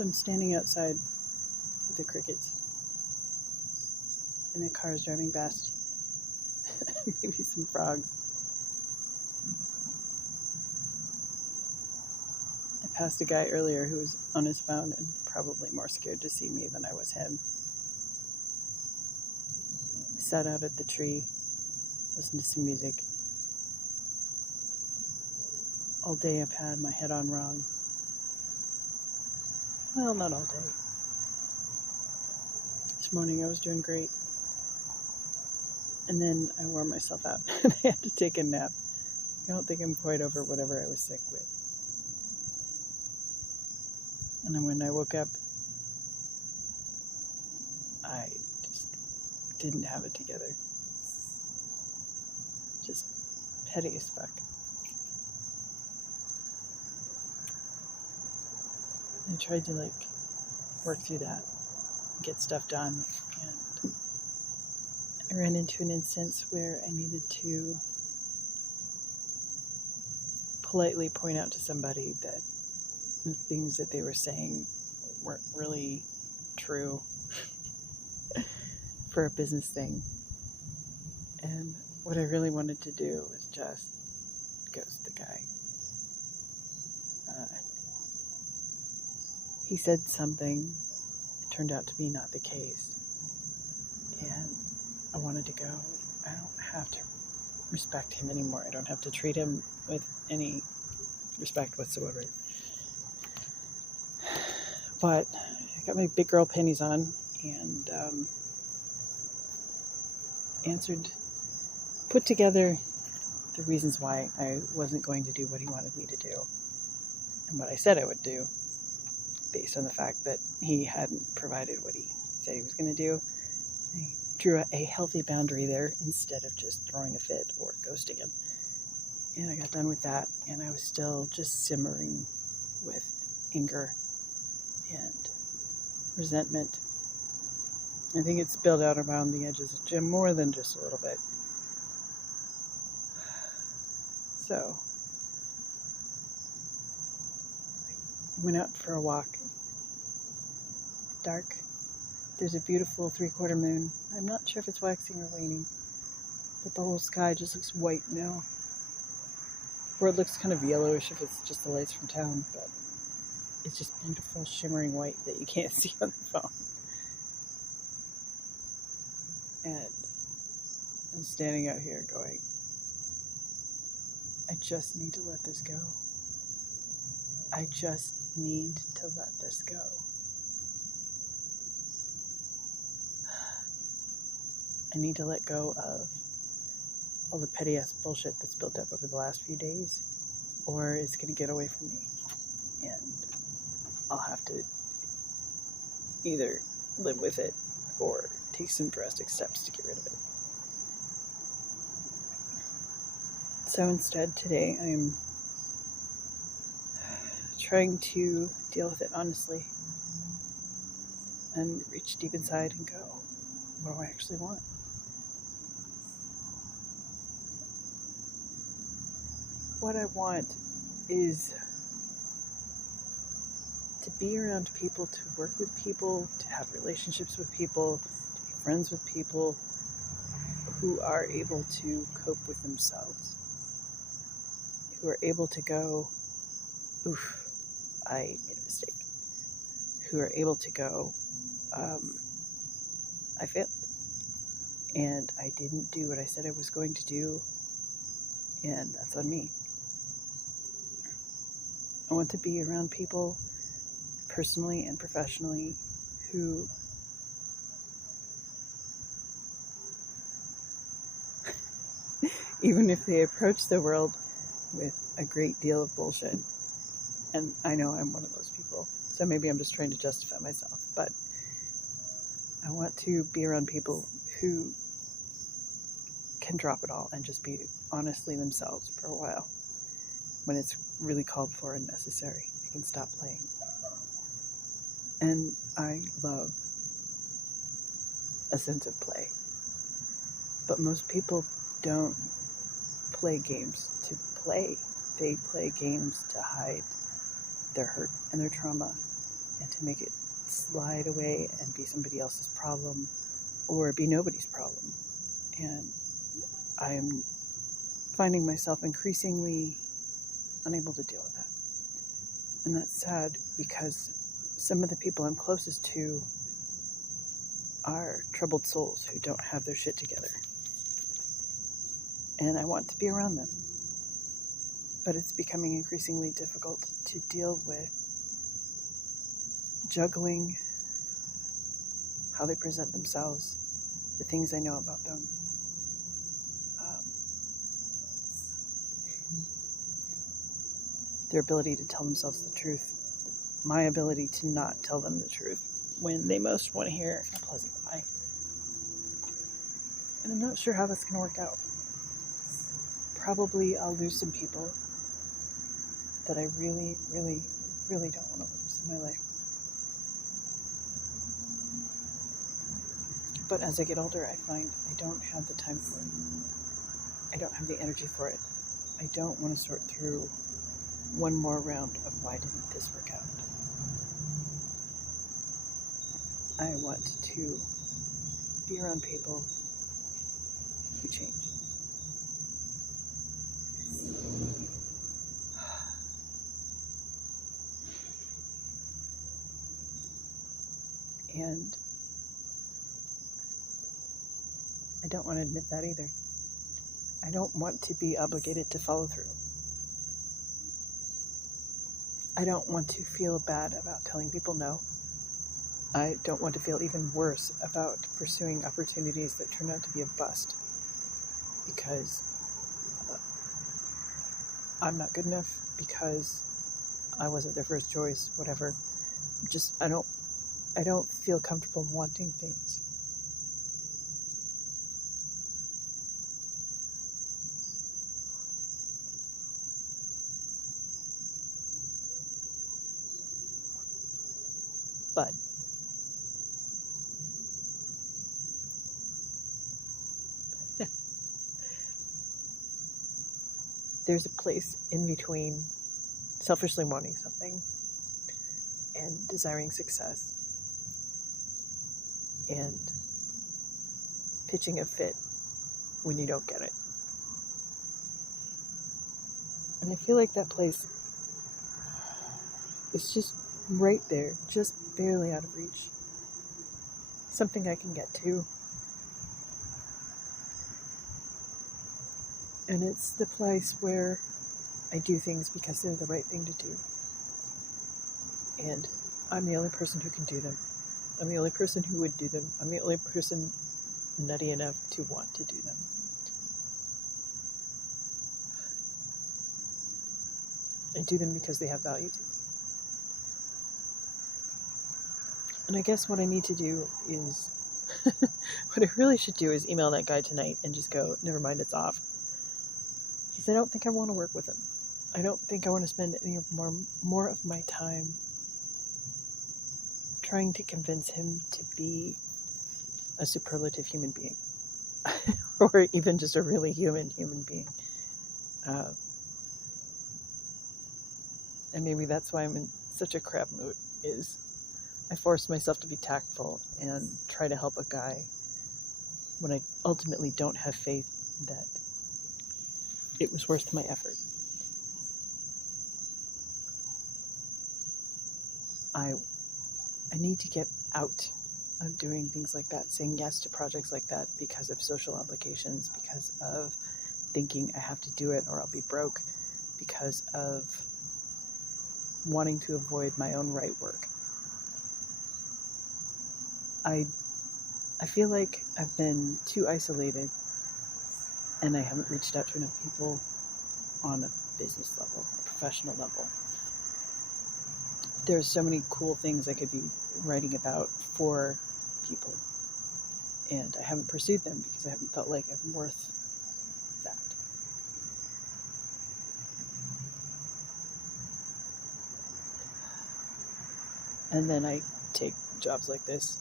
So I'm standing outside with the crickets, and the car is driving past. Maybe some frogs. I passed a guy earlier who was on his phone and probably more scared to see me than I was him. I sat out at the tree, listened to some music. All day I've had my head on wrong. Well, not all day. This morning I was doing great. And then I wore myself out and I had to take a nap. I don't think I'm quite over whatever I was sick with. And then when I woke up, I just didn't have it together. Just petty as fuck. I tried to work through that, get stuff done, and I ran into an instance where I needed to politely point out to somebody that the things that they were saying weren't really true for a business thing. And what I really wanted to do was just ghost the guy. He said something, it turned out to be not the case, and I wanted to go. I don't have to respect him anymore. I don't have to treat him with any respect whatsoever. But I got my big girl panties on and put together the reasons why I wasn't going to do what he wanted me to do and what I said I would do, based on the fact that he hadn't provided what he said he was going to do. I drew a healthy boundary there instead of just throwing a fit or ghosting him. And I got done with that, and I was still just simmering with anger and resentment. I think it spilled out around the edges of Jim more than just a little bit. So I went out for a walk. It's dark. There's a beautiful 3/4 moon. I'm not sure if it's waxing or waning, but the whole sky just looks white now. Or it looks kind of yellowish if it's just the lights from town, but it's just beautiful shimmering white that you can't see on the phone. And I'm standing out here going, I just need to let this go. I just need to let this go. I need to let go of all the petty ass bullshit that's built up over the last few days, or it's going to get away from me. And I'll have to either live with it or take some drastic steps to get rid of it. So instead, today I'm trying to deal with it honestly and reach deep inside and go, what do I actually want? What I want is to be around people, to work with people, to have relationships with people, to be friends with people who are able to cope with themselves, who are able to go, oof, I made a mistake, who are able to go, I failed, and I didn't do what I said I was going to do, and that's on me. I want to be around people, personally and professionally, who even if they approach the world with a great deal of bullshit, and I know I'm one of those people, so maybe I'm just trying to justify myself, but I want to be around people who can drop it all and just be honestly themselves for a while. When it's really called for and necessary, I can stop playing. And I love a sense of play. But most people don't play games to play. They play games to hide their hurt and their trauma and to make it slide away and be somebody else's problem or be nobody's problem. And I am finding myself increasingly unable to deal with that. And that's sad because some of the people I'm closest to are troubled souls who don't have their shit together. And I want to be around them. But it's becoming increasingly difficult to deal with juggling how they present themselves, the things I know about them. Their ability to tell themselves the truth, my ability to not tell them the truth when they most want to hear a pleasant lie. And I'm not sure how that's going to work out. Probably I'll lose some people that I really, really, really don't want to lose in my life. But as I get older, I find I don't have the time for it. I don't have the energy for it. I don't want to sort through one more round of why didn't this work out. I want to be around people who change. And I don't want to admit that either. I don't want to be obligated to follow through. I don't want to feel bad about telling people no. I don't want to feel even worse about pursuing opportunities that turn out to be a bust because I'm not good enough, because I wasn't their first choice, whatever. Just, I don't feel comfortable wanting things. But there's a place in between selfishly wanting something and desiring success and pitching a fit when you don't get it. And I feel like that place is just right there, just barely out of reach. Something I can get to. And it's the place where I do things because they're the right thing to do. And I'm the only person who can do them. I'm the only person who would do them. I'm the only person nutty enough to want to do them. I do them because they have value to me. And I guess what I need to do is, what I really should do is email that guy tonight and just go, never mind, it's off. Because I don't think I want to work with him. I don't think I want to spend any more of my time trying to convince him to be a superlative human being. Or even just a really human being. And maybe that's why I'm in such a crap mood, is I force myself to be tactful and try to help a guy when I ultimately don't have faith that it was worth my effort. I need to get out of doing things like that, saying yes to projects like that because of social obligations, because of thinking I have to do it or I'll be broke, because of wanting to avoid my own right work. I feel like I've been too isolated and I haven't reached out to enough people on a business level, a professional level. There's so many cool things I could be writing about for people, and I haven't pursued them because I haven't felt like I'm worth that. And then I take jobs like this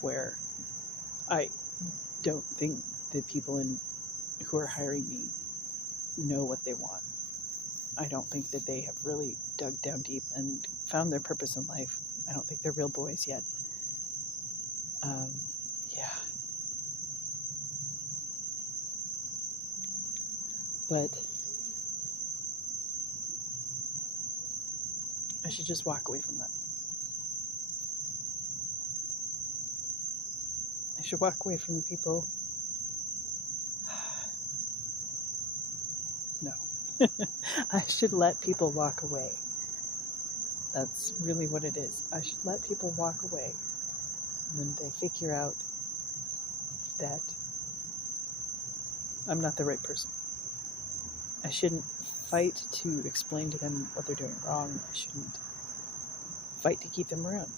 where I don't think the people who are hiring me know what they want. I don't think that they have really dug down deep and found their purpose in life. I don't think they're real boys yet. Yeah. But I should just walk away from that. I should walk away from the people. No. I should let people walk away. That's really what it is. I should let people walk away when they figure out that I'm not the right person. I shouldn't fight to explain to them what they're doing wrong. I shouldn't fight to keep them around.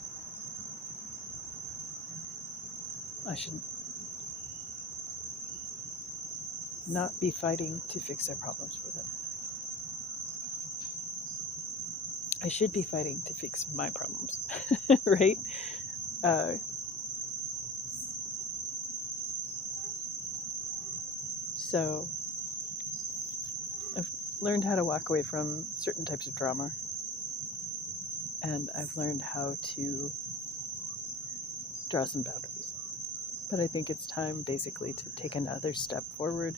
I should not be fighting to fix their problems for them. I should be fighting to fix my problems, right? So I've learned how to walk away from certain types of drama, and I've learned how to draw some boundaries. But I think it's time basically to take another step forward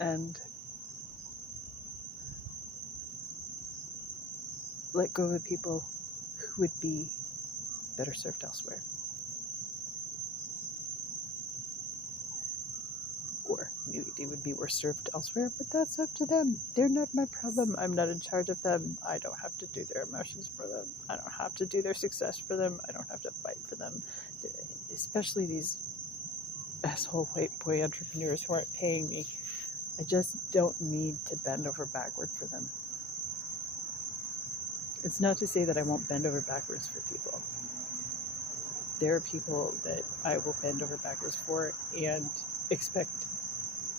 and let go of the people who would be better served elsewhere. Or maybe they would be worse served elsewhere, but that's up to them. They're not my problem. I'm not in charge of them. I don't have to do their emotions for them. I don't have to do their success for them. I don't have to fight for them. Especially these asshole white boy entrepreneurs who aren't paying me. I just don't need to bend over backward for them. It's not to say that I won't bend over backwards for people. There are people that I will bend over backwards for and expect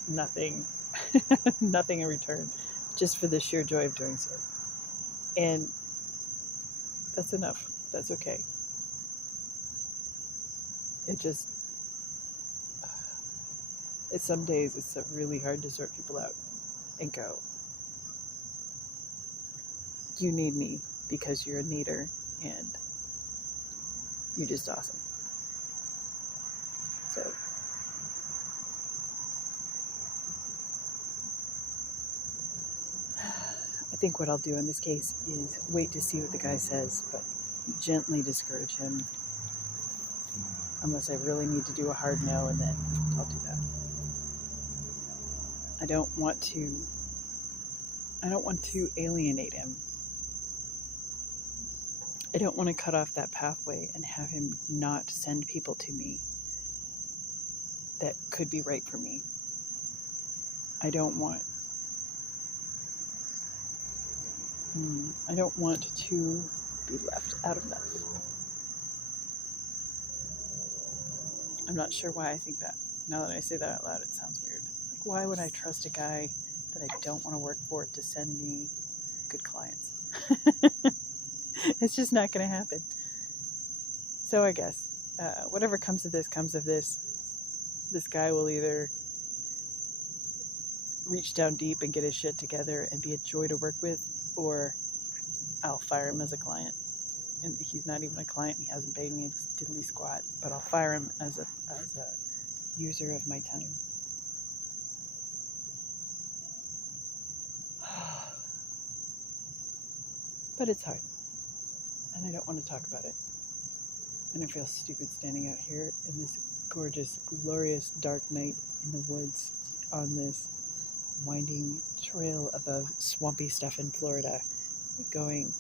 nothing in return, just for the sheer joy of doing so. And that's enough. That's okay. Some days it's really hard to sort people out and go, you need me because you're a needer and you're just awesome. So I think what I'll do in this case is wait to see what the guy says, but gently discourage him unless I really need to do a hard no, and then I'll do that. I don't want to alienate him. I don't want to cut off that pathway and have him not send people to me that could be right for me. I don't want to be left out of that. I'm not sure why I think that. Now that I say that out loud, it sounds weird. Like, why would I trust a guy that I don't want to work for to send me good clients? It's just not going to happen. So I guess whatever comes of this comes of this. This guy will either reach down deep and get his shit together and be a joy to work with, or I'll fire him as a client. And he's not even a client. He hasn't paid me a diddly squat, but I'll fire him as a user of my time. But it's hard, and I don't want to talk about it. And I feel stupid standing out here in this gorgeous, glorious dark night in the woods on this winding trail above swampy stuff in Florida, going,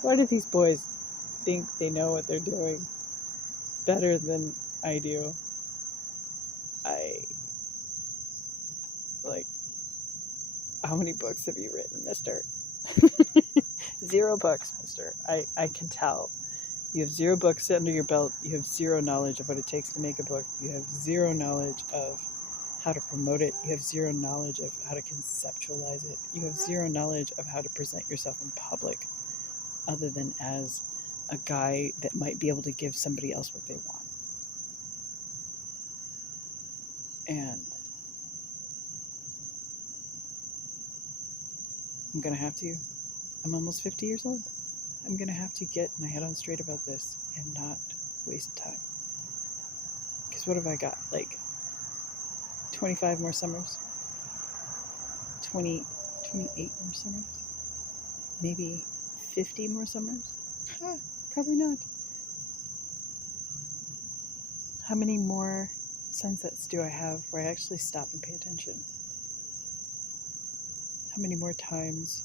why do these boys think they know what they're doing better than I do? How many books have you written, mister? 0 books, mister. I can tell. You have 0 books under your belt. You have 0 knowledge of what it takes to make a book. You have 0 knowledge of how to promote it. You have 0 knowledge of how to conceptualize it. You have 0 knowledge of how to present yourself in public, other than as a guy that might be able to give somebody else what they want. And I'm going to have to. I'm almost 50 years old. I'm going to have to get my head on straight about this and not waste time. Because what have I got? Like 25 more summers? 28 more summers? Maybe 50 more summers? Probably not. How many more sunsets do I have where I actually stop and pay attention? How many more times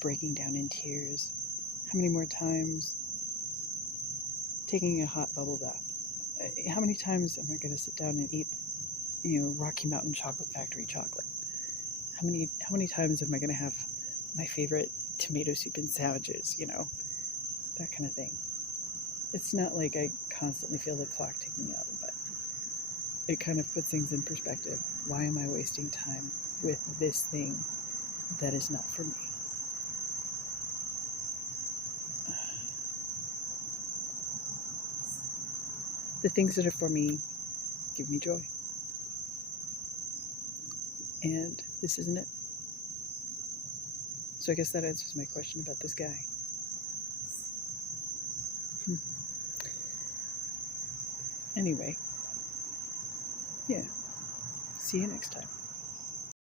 breaking down in tears? How many more times taking a hot bubble bath? How many times am I going to sit down and eat, Rocky Mountain Chocolate Factory chocolate? How many times am I going to have my favorite tomato soup and sandwiches? That kind of thing. It's not like I constantly feel the clock ticking out, but it kind of puts things in perspective. Why am I wasting time with this thing that is not for me? The things that are for me give me joy. And this isn't it. So I guess that answers my question about this guy. Anyway, yeah. See you next time.